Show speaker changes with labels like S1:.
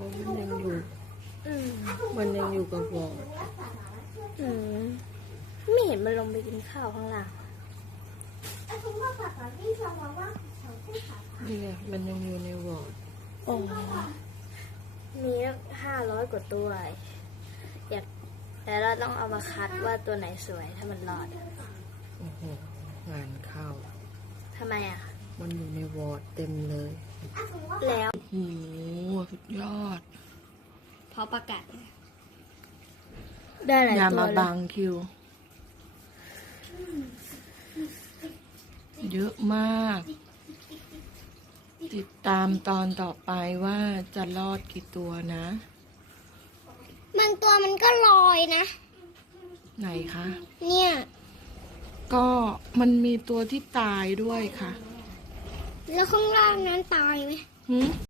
S1: มันยังอยู่
S2: อืม
S1: มันยังอยู่กับวอร์ด
S2: อืมไม่เห็นมันลงไปกินข้าวข้างล่าง
S1: นี่ไงมันยังอยู่ในวอร์ด
S2: โอ้มี500 กว่าตัวอยากแต่เราต้องเอามาคัดว่าตัวไหนสวยถ้ามันรอด
S1: โอ้โหงานเข้า
S2: ทำไมอ่ะ
S1: มันอยู่ในวอร์ดเต็มเลย
S2: แล้ว
S1: โอ้โหสุดยอด
S2: เพราะประกาศได้หลาย
S1: อย่า
S2: ตัว
S1: มา
S2: เลย
S1: บังคิว เยอะมาก ติดตามตอนต่อไปว่าจะรอดกี่ตัวนะ
S2: บางตัวมันก็ลอยนะ
S1: ไหนคะ
S2: เนี่ย
S1: ก็มันมีตัวที่ตายด้วยค่ะ
S2: แล้วข้างล่างนั้นตายไหม
S1: หืม